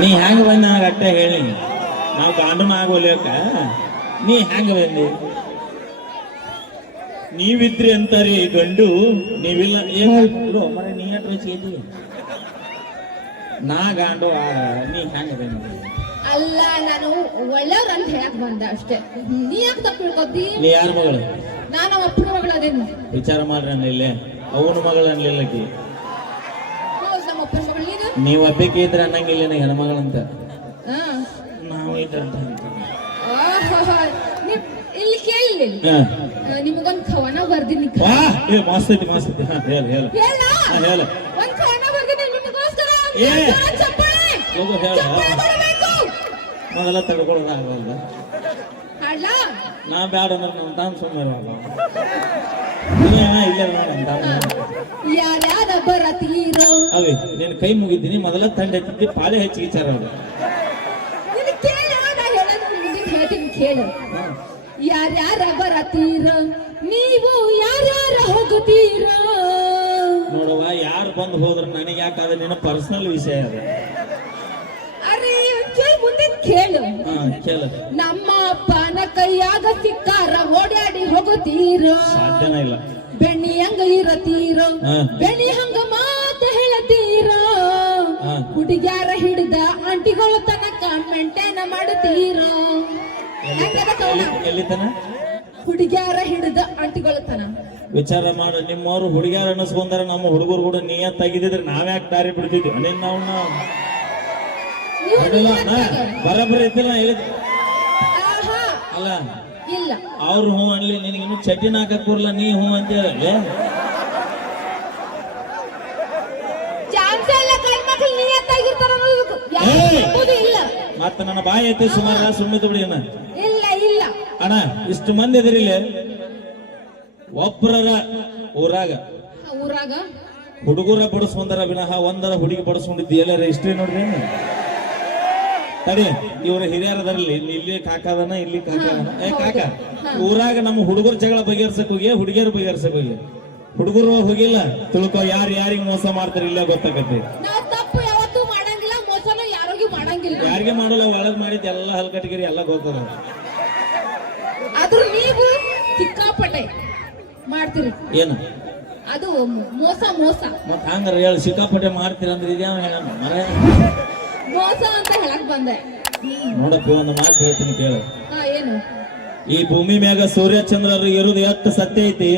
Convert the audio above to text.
ನೀ ಹೆಂಗ ಬಂದ ನನಗೆ ಅಟ್ಟೆ ಹೇಳಿ. ನಾವು ಗಂಡನ ಆಗೋಲ್ಯಾಕ ನೀ ಹೆಂಗ ಬಂದಿ? ನೀವಿದ್ರಿ ಅಂತಾರಿ ಗಂಡು ನೀವಿಲ್ಲ. ಏನು ಮರೆ ನೀ ಎಷ್ಟ್ ವಯಸ್ಸಿಗೆ ನಾ ಗಾಂಡು ಆಡ ನೀ ಹೆಂಗ ಬಂದಿ? ಅಲ್ಲ ನಾನು ಒಳ್ಳೆಯವ್ರ ಅಂತ ಹೇಳಕ್ ಬಂದ ಅಷ್ಟೇ. ನೀ ಯಾಕೆ ತಪ್ಪು ತಿಳ್ಕೊತಿ? ನೀ ಯಾರ ಮಗಳು? ನಾನು ಅಪ್ಪನ ಅಪ್ಪನ ಮಗಳದೇನು ವಿಚಾರ ಮಾಡ್ರಿ ಅನ್ಲಿಲ್ಲ. ಅವನ ಮಗಳು ಅನ್ಲಿಲ್ಲಕಿ. ನೀವು ಒಬ್ಬಕ್ಕೆ ಇದ್ರೆ ಅನ್ನಂಗಿಲ್ಲ ನಾ ಹೆಣ್ಮಗಳಂತ. ನಾವು ಇಲ್ಲಿ. ನಿಮಗೊಂದ್ ಬರ್ದಿನಿ. ಏ ಮಸ್ತ್ ಐತಿ ಮಸ್ತ್. ಐತಿ ಹಾ ಹೇಳ ಹೇಳ. ಹೇಳ ಹಾ, ಹೇಳು. ಒಂದ್ ಕವನ ಬರ್ದಿನಿ ನಿಮಗೋಸ್ಕರ. ಏ. ಹೋಗು ಹೇಳ. ಮೊದಲ ತಡ್ಕೊಳ್ಳೋದಾಗಲ್ಲ ನಾ ಬ್ಯಾಡ ಅಂದ್ರೆ ನಮ್ಮ ತಾನು ಸುಮ್ಮನೆ ಇಲ್ಲ ಇಲ್ಲ ನಮ್ಮ ತಾನು ಯಾರ್ಯಾರ ಬರತೀರೋ? ಅವೇ ನೀನು ಕೈ ಮುಗಿದ್ದೀನಿ ಮೊದಲ ತಂಡ ಎತ್ತಿದ್ದಿ ಪಾಲೆ ಹೆಚ್ಚಿಗೆ ವಿಚಾರ ಅದು ನಿನ್ ಕೇಳ ನಾ ಹೇಳೋದ್ ಮುಂದಿನ ಹೇಳ್ತೀನಿ ಕೇಳು. ಯಾರ್ಯಾರ ಬರತೀರೋ ನೀವು ಯಾರ್ಯಾರ ಹೋಗುತ್ತೀರೋ? ನೋಡುವ ಯಾರು ಬಂದು ಹೋದ್ರ ನನಗೆ ಯಾಕೆ ಅದು ನಿನ್ನ ಪರ್ಸನಲ್ ವಿಷಯ ಅದು? ಅರೆ ಒಂಚೂರು ಮುಂದಿನ ಕೇಳು. ಹಾ ಕೇಳ. ನಮ್ಮ ಅಪ್ಪನ ಕೈಯಾಗ ಸಿಕ್ಕಾರ ಓಡಾಡಿ ಹೋಗುತ್ತೀರೋ? ಸಾಧ್ಯನ ಇಲ್ಲ. ಬೆಣ್ಣಿ ಹಂಗ ಇರತೀರೋ? ಬೆಳಿ ಹಂಗ ಮಾತ ಹೇಳತೀರೋ. ಹುಡುಗ್ಯಾರ ಹಿಡಿದ ಆಂಟಿಗಳ ತನಕ ಮೆಂಟೇನ ಎಲ್ಲಿತನ ಹುಡುಗ್ಯಾರ ಹಿಡಿದ ಆಂಟಿಗಳ ತನ. ವಿಚಾರ ಮಾಡು ನಿಮ್ಮವ್ರು ಹುಡುಗ್ಯಾರ ಅನ್ನಿಸ್ಕೊಂಡಾರ ನಮ್ಮ ಹುಡುಗರು ಕೂಡ ನಿಯತ್ತಾಗಿದ್ದಿದ್ರೆ ನಾವ್ಯಾಕೆ ದಾರಿ ಬಿಡ್ತಿದ್ವಿ? ನಿನ್ನ ನಾವು ನಾವು ಬರಬರಿ ಇದ್ದಿಲ್ಲ ಹೇಳಿದ್ ಅಲ್ಲ. ಇಲ್ಲ. ಅವ್ರು ಹ್ಞೂ ಅನ್ಲಿ ನಿನಗೆ ಇನ್ನು ಚಡ್ಡಿನ ಹಾಕಕ್ ಬರಲ್ಲ ನೀ ಹ್ಞೂ ಅಂತ ಹೇಳಿ ಚಾನ್ಸ್ ಮಕ್ಳು ಅನ್ನೋದಕ್ಕೆ. ಯಾರು! ಇಲ್ಲ. ಮತ್ತ ನನ್ನ ಬಾಯಿ ಐತೆ ಸುಮಾರ ಸುಮ್ಮನೆ ಬಿಡಿ ಅಣ್ಣ. ಇಲ್ಲ ಇಲ್ಲ. ಅಣ್ಣ ಇಷ್ಟು ಮಂದಿ ಇದ್ರಿಲ್ಲ ಒಬ್ಬರ ಊರಾಗ. ಆ ಊರಾಗ? ಹುಡುಗರ ಬಡಿಸ್ಕೊಂಡಾರ ವಿನಃ ಒಂದರ ಹುಡುಗಿ ಬಡಿಸ್ಕೊಂಡಿದ್ದು ಎಲ್ಲರ ಇಷ್ಟೇ ನೋಡ್ರಿ ತಡಿ ಇವ್ರ ಹಿರಿಯರದಲ್ಲಿ ಇಲ್ಲಿ ಕಾಕದನ ಇಲ್ಲಿ ಕಾಕದನ ಏ ಕಾಕ ಊರಾಗ ನಮ್ಮ ಹುಡುಗರ ಜಗಳ ಬಗೆಹರ್ಸಕ್ ಹೋಗಿ ಹುಡುಗಿಯರು ಬಗೆಹರ್ಸಕ್ ಹೋಗಿ. ಹುಡುಗರು ಹೋಗಿಲ್ಲ ತಿಳ್ಕೊ ಯಾರು ಯಾರಿಗೆ ಮೋಸ ಮಾಡ್ತಾರೆ ಇಲ್ಲ ಗೊತ್ತಾಗತ್ತೆ ನಾವು ತಪ್ಪು ಯಾವತ್ತೂ ಮಾಡಂಗಿಲ್ಲ ಮೋಸನೂ ಯಾರಿಗೂ ಮಾಡಂಗಿಲ್ಲ. ಯಾರಿಗೆ ಮಾಡಲ್ಲ ಒಳಗ್ ಮಾಡಿದ್ ಎಲ್ಲ ಹಲ್ಕಟ್ಗಿರಿ ಎಲ್ಲ ಗೊತ್ತದ. ಆದ್ರೂ ನೀವು ಸಿಕ್ಕಾಪಟ್ಟೆ ಮಾಡ್ತೀರಿ. ಏನು? ಅದು ಮೋಸ ಮೋಸ. ಮತ್ತೆ ಹಂಗಾರ ಹೇಳಿ ಸಿಕ್ಕಾಪಟ್ಟೆ ಮಾಡ್ತೀರಿ ಅಂದ್ರೆ ಇದ್ಯಾವ ಹೇಳ ಮರ ಮೋಸ ಅಂತ ಹೇಳಕ್ ಬಂದೆ. ನೋಡಪ್ಪ ಒಂದು ಮಾತು ಹೇಳ್ತೀನಿ ಕೇಳು. ಹಾ ಏನು? ಈ ಭೂಮಿ ಮ್ಯಾಗ ಸೂರ್ಯ ಚಂದ್ರರು ಇರುದು ಎಷ್ಟು ಸತ್ಯ ಐತಿ?